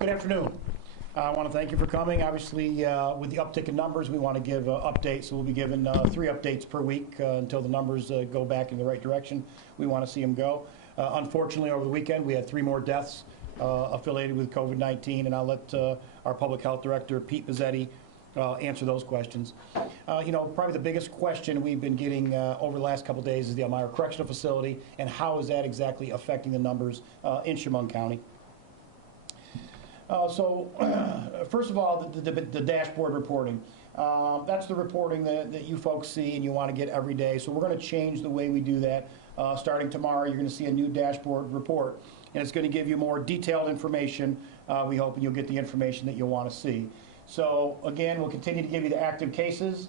Good afternoon. I want to thank you for coming. Obviously, with the uptick in numbers, we want to give updates. So we'll be giving 3 updates per week until the numbers go back in the right direction. We want to see them go. Unfortunately, over the weekend, we had 3 more deaths affiliated with COVID-19, and I'll let our Public Health Director, Pete Mazzetti, answer those questions. Probably the biggest question we've been getting over the last couple of days is the Elmira Correctional Facility, and how is that exactly affecting the numbers in Chemung County. First of all, the dashboard reporting. That's the reporting that you folks see and you want to get every day. So we're going to change the way we do that. Starting tomorrow, you're going to see a new dashboard report, and it's going to give you more detailed information, we hope, and you'll get the information that you'll want to see. So again, we'll continue to give you the active cases.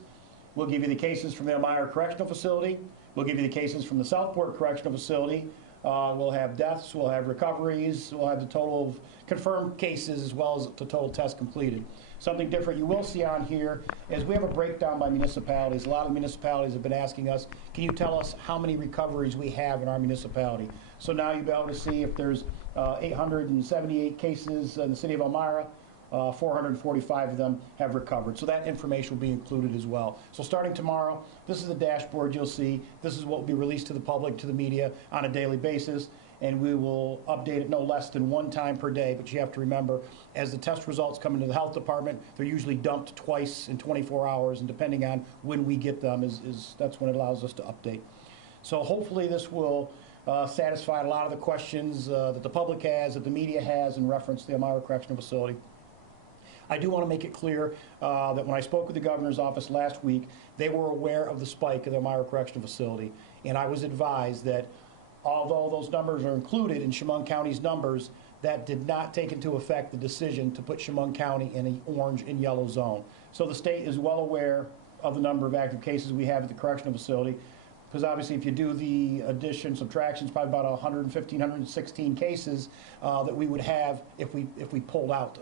We'll give you the cases from the Elmira Correctional Facility. We'll give you the cases from the Southport Correctional Facility. We'll have deaths, we'll have recoveries, we'll have the total of confirmed cases as well as the total tests completed. Something different you will see on here is we have a breakdown by municipalities. A lot of municipalities have been asking us, can you tell us how many recoveries we have in our municipality? So now you'll be able to see if there's 878 cases in the city of Elmira, 445 of them have recovered. So that information will be included as well. So starting tomorrow, this is the dashboard you'll see. This is what will be released to the public, to the media on a daily basis, and we will update it no less than 1 time per day. But you have to remember, as the test results come into the health department, they're usually dumped twice in 24 hours, and depending on when we get them, that's when it allows us to update. So hopefully this will satisfy a lot of the questions that the public has, that the media has in reference to the Elmira Correctional Facility. I do want to make it clear that when I spoke with the governor's office last week, they were aware of the spike of the Elmira Correctional Facility, and I was advised that although those numbers are included in Chemung County's numbers, that did not take into effect the decision to put Chemung County in an orange and yellow zone. So the state is well aware of the number of active cases we have at the correctional facility, because obviously if you do the addition, subtraction, it's probably about 115, 116 cases that we would have if we pulled out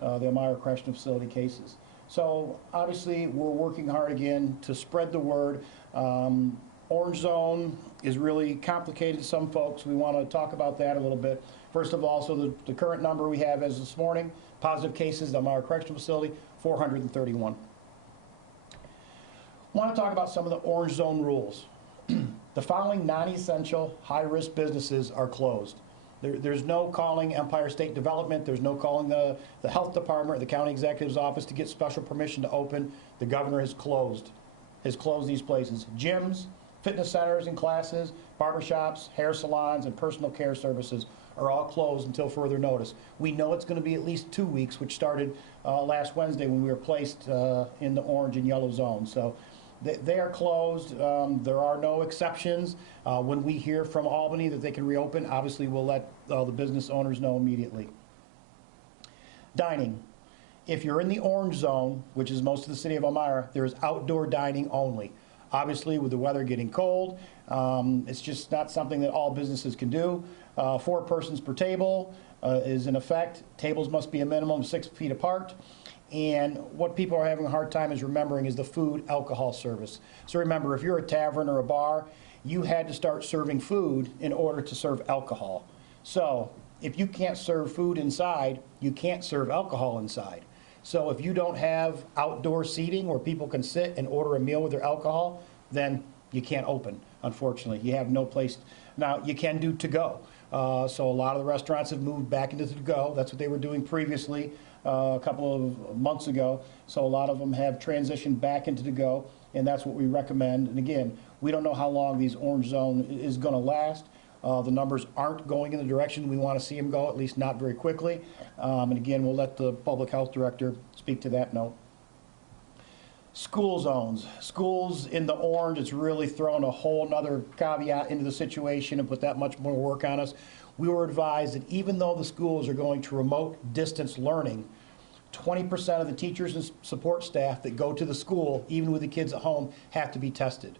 the Elmira Correctional Facility cases. So obviously we're working hard again to spread the word. Orange zone is really complicated to some folks. We want to talk about that a little bit. First of all, so the current number we have as this morning, positive cases at Elmira Correctional Facility, 431. I want to talk about some of the orange zone rules. The following non-essential, high-risk businesses are closed. There's no calling Empire State Development. There's no calling the health department or the county executive's office to get special permission to open. The governor has closed these places. Gyms, fitness centers and classes, barbershops, hair salons, and personal care services are all closed until further notice. We know it's going to be at least 2 weeks, which started last Wednesday when we were placed in the orange and yellow zone. So they are closed. There are no exceptions. When we hear from Albany that they can reopen, obviously we'll let the business owners know immediately. Dining. If you're in the orange zone, which is most of the city of Elmira, there is outdoor dining only. Obviously, with the weather getting cold, it's just not something that all businesses can do. 4 persons per table is in effect. Tables must be a minimum of 6 feet apart. And what people are having a hard time is remembering is the food alcohol service. So remember, if you're a tavern or a bar, you had to start serving food in order to serve alcohol. So if you can't serve food inside, you can't serve alcohol inside. So if you don't have outdoor seating where people can sit and order a meal with their alcohol, then you can't open, unfortunately. You have no place. Now, you can do to-go. So a lot of the restaurants have moved back into to-go. That's what they were doing previously a couple of months ago. So a lot of them have transitioned back into to-go, and that's what we recommend. And again, we don't know how long these orange zone is going to last. The numbers aren't going in the direction we want to see them go, at least not very quickly. And again, we'll let the public health director speak to that note. School zones. Schools in the orange, it's really thrown a whole nother caveat into the situation and put that much more work on us. We were advised that even though the schools are going to remote distance learning, 20% of the teachers and support staff that go to the school, even with the kids at home, have to be tested.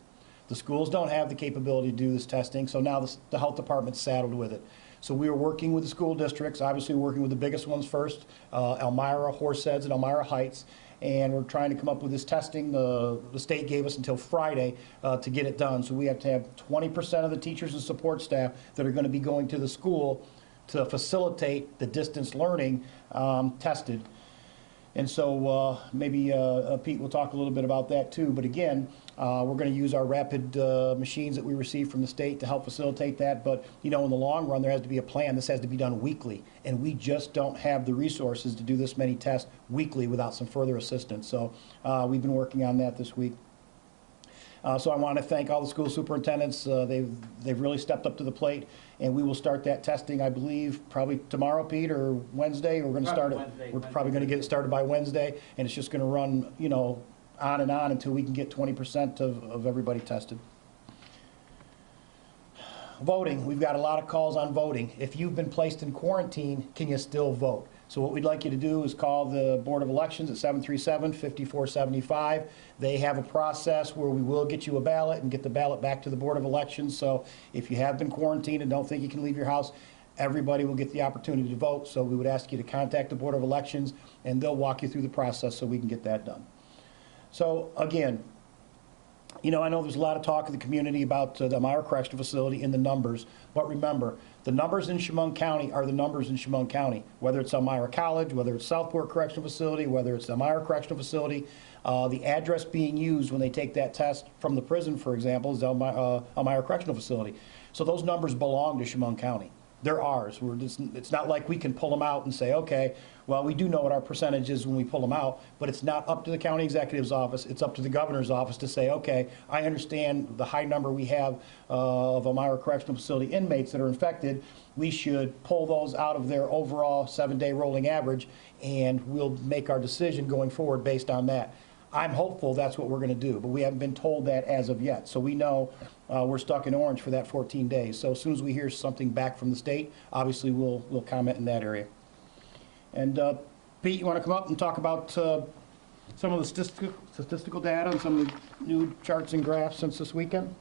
The schools don't have the capability to do this testing, so now the health department's saddled with it. So we are working with the school districts, obviously working with the biggest ones first, Elmira, Horseheads, and Elmira Heights, and we're trying to come up with this testing. The state gave us until Friday to get it done, so we have to have 20% of the teachers and support staff that are going to be going to the school to facilitate the distance learning tested. And so maybe Pete will talk a little bit about that too. But again, we're going to use our rapid machines that we receive from the state to help facilitate that. But, you know, in the long run, there has to be a plan. This has to be done weekly. And we just don't have the resources to do this many tests weekly without some further assistance. So we've been working on that this week. So I want to thank all the school superintendents. They've really stepped up to the plate, and we will start that testing, I believe, probably tomorrow, Pete, or Wednesday. We're going to start it. We're probably going to get it started by Wednesday, and it's just going to run, you know, on and on until we can get 20% of everybody tested. Voting, we've got a lot of calls on voting. If you've been placed in quarantine, can you still vote? So what we'd like you to do is call the Board of Elections at 737-5475. They have a process where we will get you a ballot and get the ballot back to the Board of Elections. So if you have been quarantined and don't think you can leave your house, everybody will get the opportunity to vote. So we would ask you to contact the Board of Elections, and they'll walk you through the process so we can get that done. So again, you know, I know there's a lot of talk in the community about the Elmira Correctional Facility and the numbers, but remember, the numbers in Chemung County are the numbers in Chemung County, whether it's Elmira College, whether it's Southport Correctional Facility, whether it's Elmira Correctional Facility. The address being used when they take that test from the prison, for example, is Elmira Correctional Facility. So those numbers belong to Chemung County. They're ours. It's not like we can pull them out and say, okay, well, we do know what our percentage is when we pull them out, but it's not up to the county executive's office. It's up to the governor's office to say, okay, I understand the high number we have of Elmira Correctional Facility inmates that are infected. We should pull those out of their overall 7-day rolling average, and we'll make our decision going forward based on that. I'm hopeful that's what we're going to do, but we haven't been told that as of yet. So we know we're stuck in orange for that 14 days. So as soon as we hear something back from the state, obviously we'll comment in that area. And Pete, you want to come up and talk about some of the statistical data and some of the new charts and graphs since this weekend?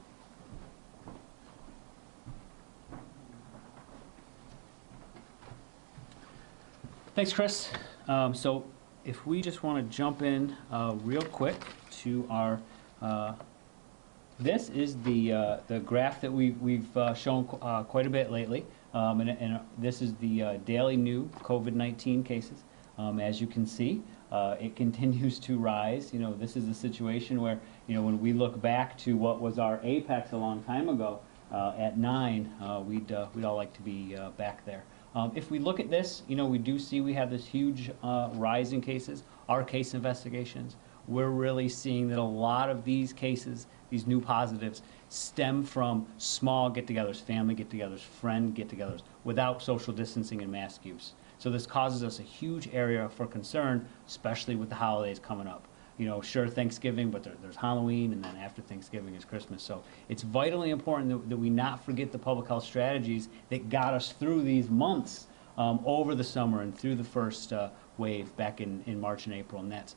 Thanks, Chris. So if we just want to jump in real quick to our, this is the graph that we've shown quite a bit lately, and this is the daily new COVID-19 cases. As you can see, it continues to rise. You know, this is a situation where, you know, when we look back to what was our apex a long time ago at 9, we'd all like to be back there. If we look at this, you know, we do see we have this huge rise in cases. Our case investigations, we're really seeing that a lot of these cases, these new positives, stem from small get-togethers, family get-togethers, friend get-togethers, without social distancing and mask use. So this causes us a huge area for concern, especially with the holidays coming up. You know, sure, Thanksgiving, but there's Halloween, and then after Thanksgiving is Christmas. So it's vitally important that we not forget the public health strategies that got us through these months over the summer and through the first wave back in March and April. And that's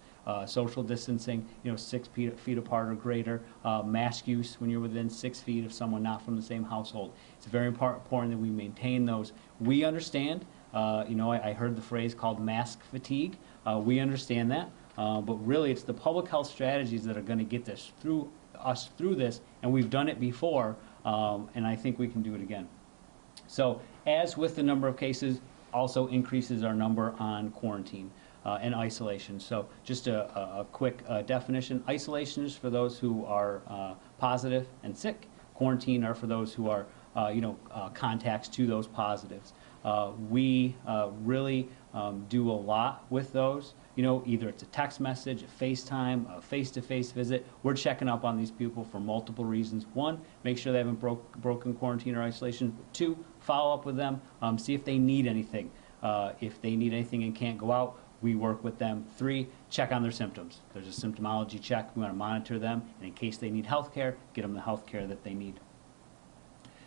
social distancing, you know, 6 feet apart or greater, mask use when you're within 6 feet of someone not from the same household. It's very important that we maintain those. We understand, you know, I heard the phrase called mask fatigue. We understand that. But really, it's the public health strategies that are going to get us through this, and we've done it before, and I think we can do it again. So, as with the number of cases, also increases our number on quarantine and isolation. So, just a quick definition: isolation is for those who are positive and sick. Quarantine are for those who are, you know, contacts to those positives. We really do a lot with those. You know, either it's a text message, a FaceTime, a face-to-face visit. We're checking up on these people for multiple reasons. 1, make sure they haven't broken quarantine or isolation. 2, follow up with them, see if they need anything. If they need anything and can't go out, we work with them. 3, check on their symptoms. There's a symptomology check. We want to monitor them, and in case they need health care, get them the health care that they need.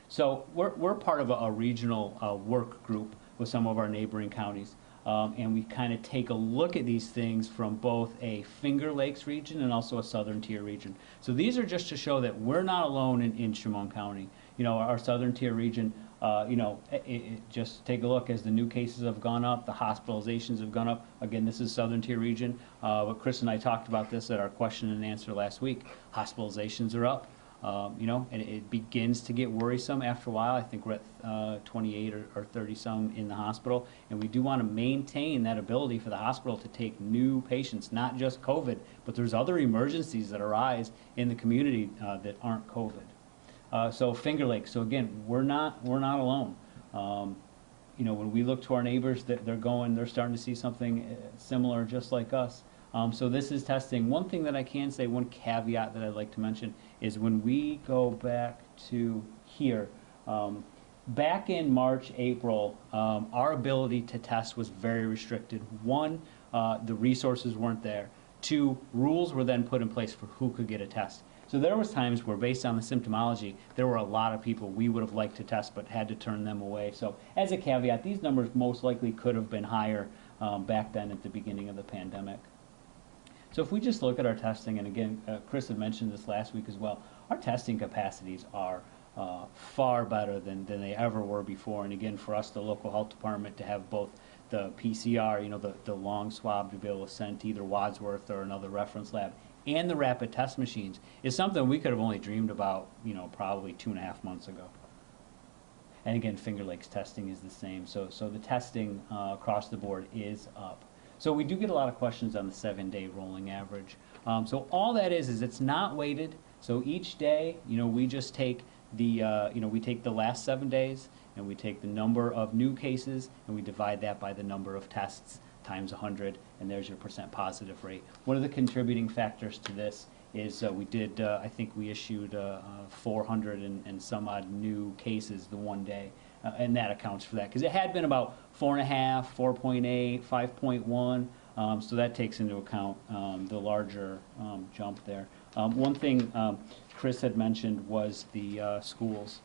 So we're part of a regional work group with some of our neighboring counties. And we kind of take a look at these things from both a Finger Lakes region and also a Southern Tier region. So these are just to show that we're not alone in Chemung County. You know, our Southern Tier region, you know, just take a look as the new cases have gone up, the hospitalizations have gone up. Again, this is Southern Tier region, but Chris and I talked about this at our question and answer last week. Hospitalizations are up. And it begins to get worrisome after a while. I think we're at 28 or 30 some in the hospital, and we do want to maintain that ability for the hospital to take new patients, not just COVID, but there's other emergencies that arise in the community that aren't COVID. So Finger Lakes. So again, we're not alone. When we look to our neighbors, they're starting to see something similar, just like us. So this is testing. One thing that I can say, one caveat that I'd like to mention, is when we go back to here, back in March, April, our ability to test was very restricted. One, the resources weren't there. Two, rules were then put in place for who could get a test. So there was times where, based on the symptomology, there were a lot of people we would have liked to test but had to turn them away. So as a caveat, these numbers most likely could have been higher back then at the beginning of the pandemic. So if we just look at our testing, and again, Chris had mentioned this last week as well, our testing capacities are far better than they ever were before. And again, for us, the local health department, to have both the PCR, the long swab to be able to send to either Wadsworth or another reference lab, and the rapid test machines is something we could have only dreamed about, probably 2.5 months ago. And again, Finger Lakes testing is the same. So the testing across the board is up. So we do get a lot of questions on the 7-day rolling average. So all that is it's not weighted. So each day, we just take we take the last 7 days, and we take the number of new cases, and we divide that by the number of tests times 100, and there's your % positive rate. One of the contributing factors to this is we did, I think we issued 400 and some odd new cases the one day, and that accounts for that, because it had been about 4.5, 4.8, 5.1, so that takes into account the larger jump there. One thing Chris had mentioned was the schools.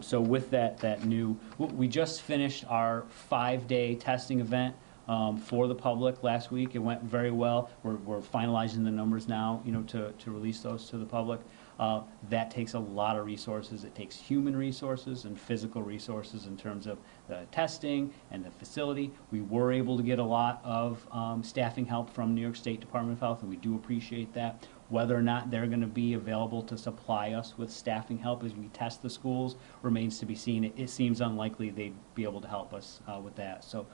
So with that new, we just finished our 5-day testing event for the public last week. It went very well. We're finalizing the numbers now, to release those to the public. That takes a lot of resources. It takes human resources and physical resources in terms of the testing and the facility. We were able to get a lot of staffing help from New York State Department of Health, and we do appreciate that. Whether or not they're going to be available to supply us with staffing help as we test the schools remains to be seen. It seems unlikely they'd be able to help us with that. So,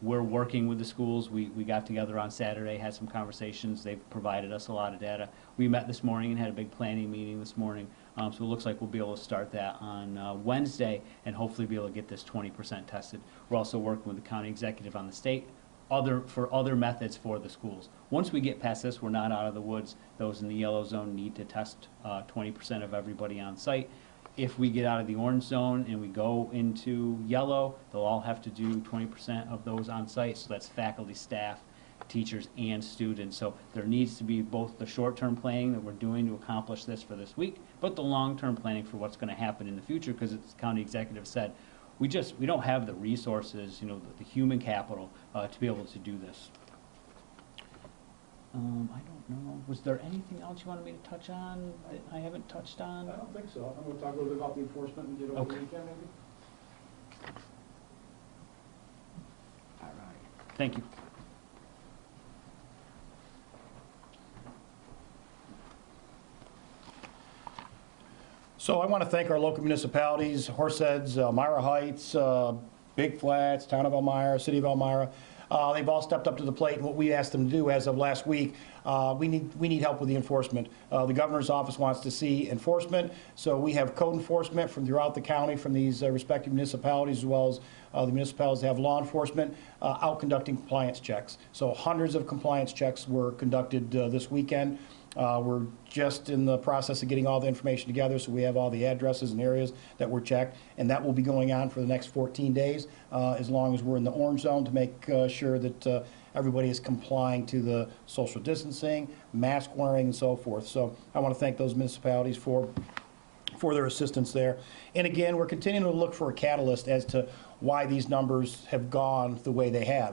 we're working with the schools. We got together on Saturday, had some conversations. They've provided us a lot of data. We met this morning and had a big planning meeting this morning. So it looks like we'll be able to start that on Wednesday and hopefully be able to get this 20% tested. We're also working with the county executive on the state for other methods for the schools. Once we get past this, we're not out of the woods. Those in the yellow zone need to test 20% of everybody on site. If we get out of the orange zone and we go into yellow, they'll all have to do 20% of those on site. So that's faculty, staff, teachers, and students. So there needs to be both the short-term planning that we're doing to accomplish this for this week, but the long-term planning for what's going to happen in the future, because as the county executive said, we don't have the resources, the human capital to be able to do this. I don't know. Was there anything else you wanted me to touch on that I haven't touched on? I don't think so. I'm going to talk a little bit about the enforcement we did over the weekend, maybe. All right. Thank you. So I want to thank our local municipalities, Horseheads, Elmira Heights, Big Flats, Town of Elmira, City of Elmira. They've all stepped up to the plate. What we asked them to do as of last week, we need help with the enforcement. The governor's office wants to see enforcement, so we have code enforcement from throughout the county, from these respective municipalities, as well as the municipalities that have law enforcement out conducting compliance checks. So hundreds of compliance checks were conducted this weekend. We're just in the process of getting all the information together, so we have all the addresses and areas that were checked, and that will be going on for the next 14 days, as long as we're in the orange zone, to make sure that everybody is complying to the social distancing, mask wearing, and so forth. So I want to thank those municipalities for their assistance there. And again, we're continuing to look for a catalyst as to why these numbers have gone the way they have.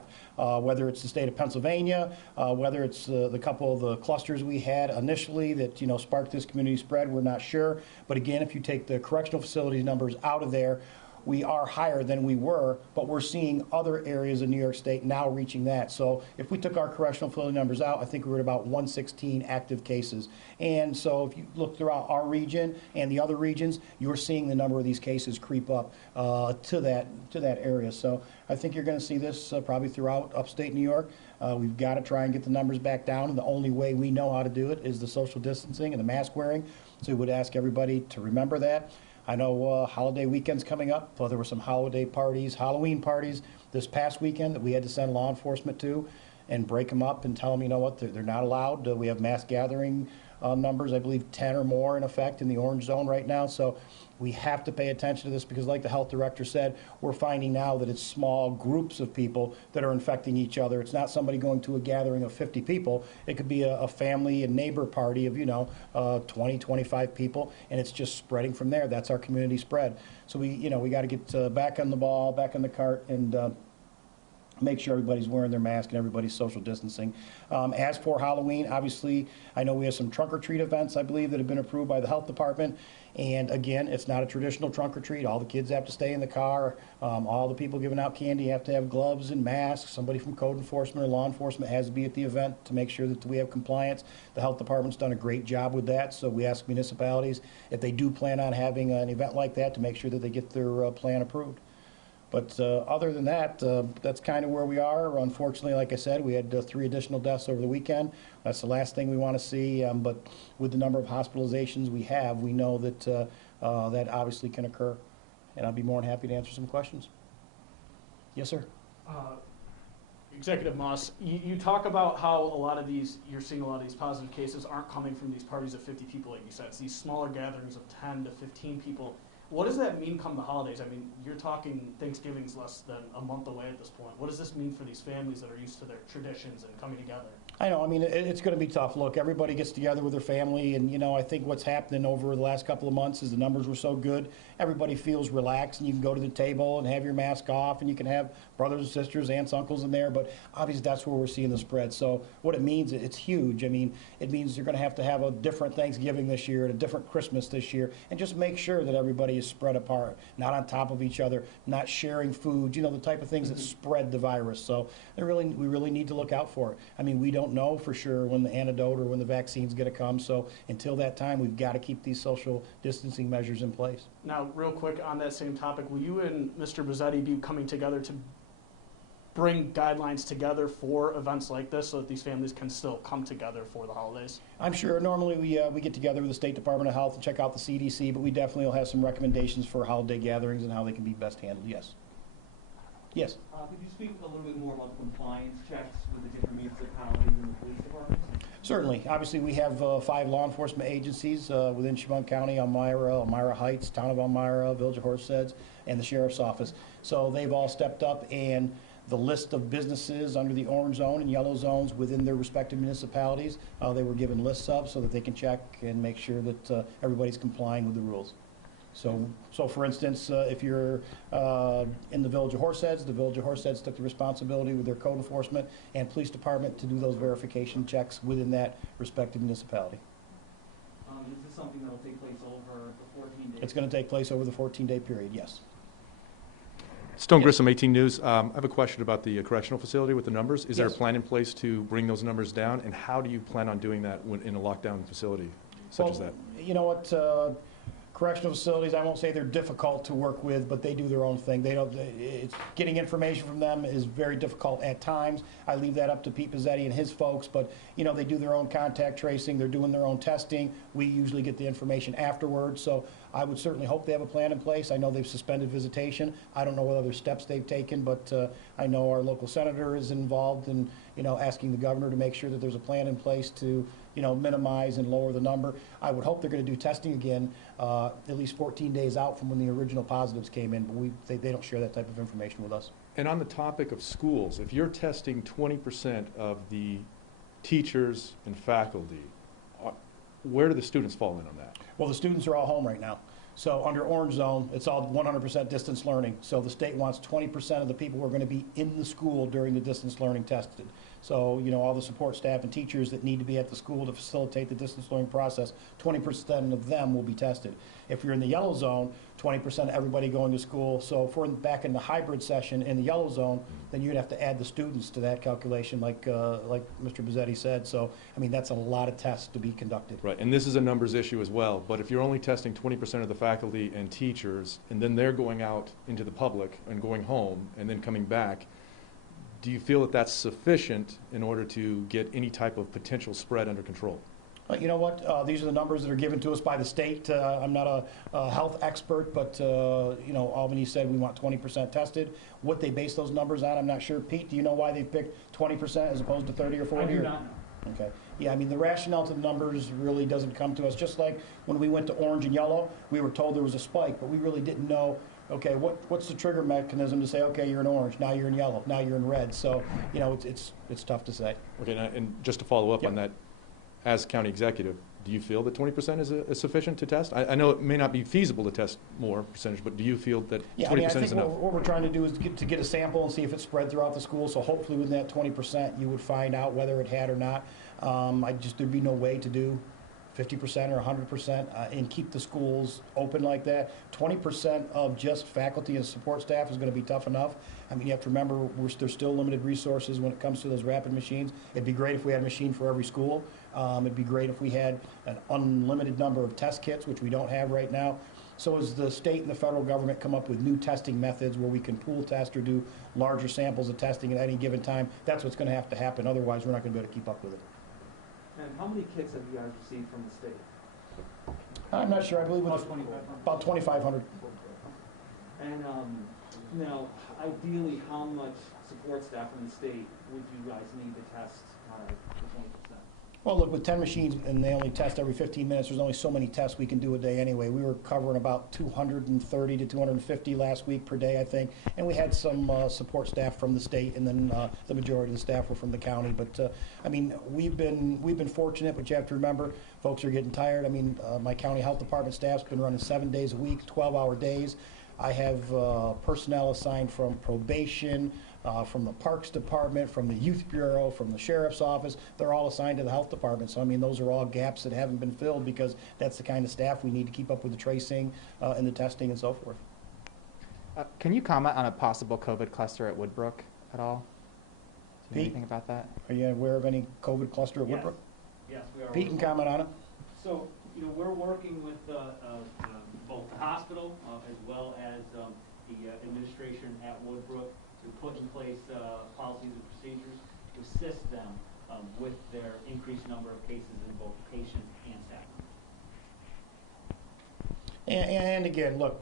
Whether it's the state of Pennsylvania, whether it's the couple of the clusters we had initially that sparked this community spread, we're not sure. But again, if you take the correctional facilities numbers out of there, we are higher than we were, but we're seeing other areas of New York State now reaching that. So if we took our correctional facility numbers out, I think we were at about 116 active cases. And so if you look throughout our region and the other regions, you're seeing the number of these cases creep up to that area. So I think you're going to see this probably throughout upstate New York. We've got to try and get the numbers back down, and the only way we know how to do it is the social distancing and the mask wearing. So we would ask everybody to remember that. I know holiday weekend's coming up, so there were some holiday parties, Halloween parties this past weekend that we had to send law enforcement to and break them up and tell them, you know what, they're not allowed. We have mass gathering numbers, I believe 10 or more in effect in the orange zone right now. So we have to pay attention to this because like the health director said, we're finding now that it's small groups of people that are infecting each other. It's not somebody going to a gathering of 50 people. It could be a family and neighbor party of, 20, 25 people, and it's just spreading from there. That's our community spread. So we got to get back on the ball, back on the cart, and make sure everybody's wearing their mask and everybody's social distancing. As for Halloween, obviously, I know we have some trunk or treat events, I believe, that have been approved by the health department. And again, it's not a traditional trunk or treat. All the kids have to stay in the car. All the people giving out candy have to have gloves and masks. Somebody from code enforcement or law enforcement has to be at the event to make sure that we have compliance. The health department's done a great job with that. So we ask municipalities if they do plan on having an event like that to make sure that they get their plan approved. But other than that, that's kind of where we are. Unfortunately, like I said, we had 3 additional deaths over the weekend. That's the last thing we want to see. But with the number of hospitalizations we have, we know that that obviously can occur. And I'll be more than happy to answer some questions. Yes, sir. Executive Moss, you talk about how you're seeing a lot of these positive cases aren't coming from these parties of 50 people, like you said. It's these smaller gatherings of 10 to 15 people. What does that mean come the holidays? I mean, you're talking Thanksgiving's less than a month away at this point. What does this mean for these families that are used to their traditions and coming together? I know. I mean, it's going to be tough. Look, everybody gets together with their family, and, I think what's happening over the last couple of months is the numbers were so good. Everybody feels relaxed, and you can go to the table and have your mask off, and you can have brothers and sisters, aunts, uncles in there, but obviously that's where we're seeing the spread. So what it means, it's huge. I mean, it means you're going to have a different Thanksgiving this year and a different Christmas this year, and just make sure that everybody is spread apart, not on top of each other, not sharing food, the type of things that spread the virus. So we really need to look out for it. I mean, we don't know for sure when the antidote or when the vaccine's going to come. So until that time, we've got to keep these social distancing measures in place. Now, real quick on that same topic, will you and Mr. Bozzetti be coming together to bring guidelines together for events like this so that these families can still come together for the holidays? I'm sure normally we get together with the State Department of Health and check out the CDC, but we definitely will have some recommendations for holiday gatherings and how they can be best handled, yes. Yes? Could you speak a little bit more about the compliance checks with the different municipalities and the police departments? Certainly. Obviously, we have 5 law enforcement agencies within Chemung County: Elmira Heights, Town of Elmira, Village of Horseheads, and the Sheriff's Office. So they've all stepped up, and the list of businesses under the orange zone and yellow zones within their respective municipalities, they were given lists of so that they can check and make sure that everybody's complying with the rules. So for instance, if you're in the Village of Horseheads, the Village of Horseheads took the responsibility with their code enforcement and police department to do those verification checks within that respective municipality. Is this something that will take place over the 14 days? It's going to take place over the 14-day period, yes. Stone Yes. Grissom, 18 News. I have a question about the correctional facility with the numbers. Is there a Yes. plan in place to bring those numbers down, and how do you plan on doing that in a lockdown facility such as that? You know what? Correctional facilities, I won't say they're difficult to work with, but they do their own thing. Getting information from them is very difficult at times. I leave that up to Pete Pizzetti and his folks, but they do their own contact tracing, they're doing their own testing. We usually get the information afterwards, so I would certainly hope they have a plan in place. I know they've suspended visitation. I don't know what other steps they've taken, but I know our local senator is involved in asking the governor to make sure that there's a plan in place to minimize and lower the number. I would hope they're going to do testing again at least 14 days out from when the original positives came in, but they don't share that type of information with us. And on the topic of schools, if you're testing 20% of the teachers and faculty, where do the students fall in on that? Well, the students are all home right now. So under orange zone, it's all 100% distance learning. So the state wants 20% of the people who are going to be in the school during the distance learning tested. So, all the support staff and teachers that need to be at the school to facilitate the distance learning process, 20% of them will be tested. If you're in the yellow zone, 20% of everybody going to school. So if we're back in the hybrid session in the yellow zone, then you'd have to add the students to that calculation, like Mr. Bezzetti said. So, I mean, that's a lot of tests to be conducted. Right, and this is a numbers issue as well, but if you're only testing 20% of the faculty and teachers, and then they're going out into the public and going home and then coming back, do you feel that that's sufficient in order to get any type of potential spread under control? You know what? These are the numbers that are given to us by the state. I'm not a health expert, but you know, Albany said we want 20% tested. What they base those numbers on, I'm not sure. Pete, do you know why they picked 20% as opposed to 30 or 40? I do not know. Okay. Yeah, I mean, the rationale to the numbers really doesn't come to us. Just like when we went to orange and yellow, we were told there was a spike, but we really didn't know, okay, what's the trigger mechanism to say, okay, you're in orange, now you're in yellow, now you're in red. So, you know, it's tough to say. Okay, and just to follow up Yep. on that, as county executive, do you feel that 20% is sufficient to test? I know it may not be feasible to test more percentage, but do you feel that 20% Yeah, I mean, I is think enough? what we're trying to do is to get a sample and see if it's spread throughout the school. So hopefully within that 20%, you would find out whether it had or not. There'd be no way to do 50% or 100% and keep the schools open like that. 20% of just faculty and support staff is going to be tough enough. I mean, you have to remember, there's still limited resources when it comes to those rapid machines. It'd be great if we had a machine for every school. It'd be great if we had an unlimited number of test kits, which we don't have right now. So as the state and the federal government come up with new testing methods where we can pool test or do larger samples of testing at any given time, that's what's going to have to happen. Otherwise, we're not going to be able to keep up with it. And how many kits have you guys received from the state? I'm not sure. I believe About it's 2,500. about 2,500. And now, ideally, how much support staff from the state would you guys need to test the 20%? Well, look, with 10 machines and they only test every 15 minutes, there's only so many tests we can do a day anyway. We were covering about 230 to 250 last week per day, I think. And we had some support staff from the state, and then the majority of the staff were from the county. But I mean, we've been fortunate, but you have to remember, folks are getting tired. I mean, my county health department staff's been running 7 days a week, 12-hour days. I have personnel assigned from probation, from the Parks Department, from the Youth Bureau, from the Sheriff's Office. They're all assigned to the Health Department. So, I mean, those are all gaps that haven't been filled because that's the kind of staff we need to keep up with the tracing and the testing and so forth. Can you comment on a possible COVID cluster at Woodbrook at all? Do you know Pete? anything about that? Are you aware of any COVID cluster at Yes. Woodbrook? Yes, we are. Pete can comment on it. So, you know, we're working with both the hospital as well as the administration at Woodbrook to put in place policies and procedures to assist them with their increased number of cases in both patients and staff. And again, look,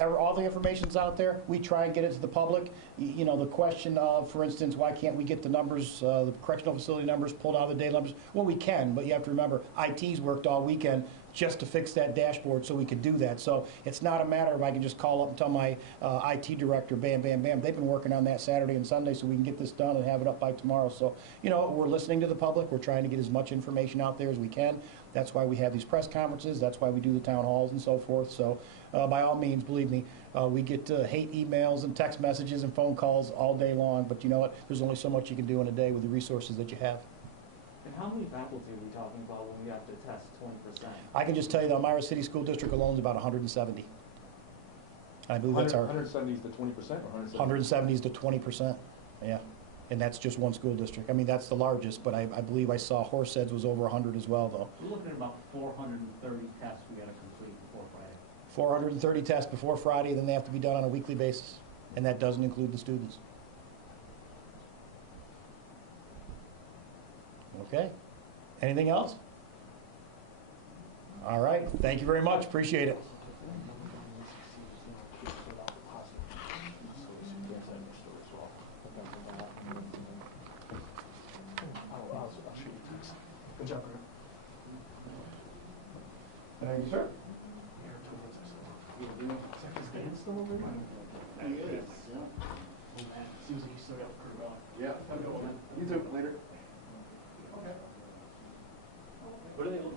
all the information's out there. We try and get it to the public. You know, the question of, for instance, why can't we get the numbers, the correctional facility numbers pulled out of the day numbers? Well, we can, but you have to remember, IT's worked all weekend just to fix that dashboard so we could do that. So it's not a matter of I can just call up and tell my IT director, bam, bam, bam. They've been working on that Saturday and Sunday so we can get this done and have it up by tomorrow. So, you know, we're listening to the public. We're trying to get as much information out there as we can. That's why we have these press conferences. That's why we do the town halls and so forth. So by all means, believe me, we get hate emails and text messages and phone calls all day long. But you know what? There's only so much you can do in a day with the resources that you have. And how many faculty are we talking about when we have to test 20%? I can just tell you the Elmira City School District alone is about 170. I believe that's our 170 is the 20% or 170 is to 20%. Yeah. And that's just one school district. I mean, that's the largest, but I believe I saw Horseheads was over 100 as well, though. We're looking at about 430 tests we got to complete before Friday. 430 tests before Friday, then they have to be done on a weekly basis, and that doesn't include the students. Okay. Anything else? All right. Thank you very much. Appreciate it. Good job, Greg. Thank you, sir. Is Dan still over there? He is, yeah. Seems like he's still got a crew going. Yeah. Have a good one. You too, later. Okay. What are they looking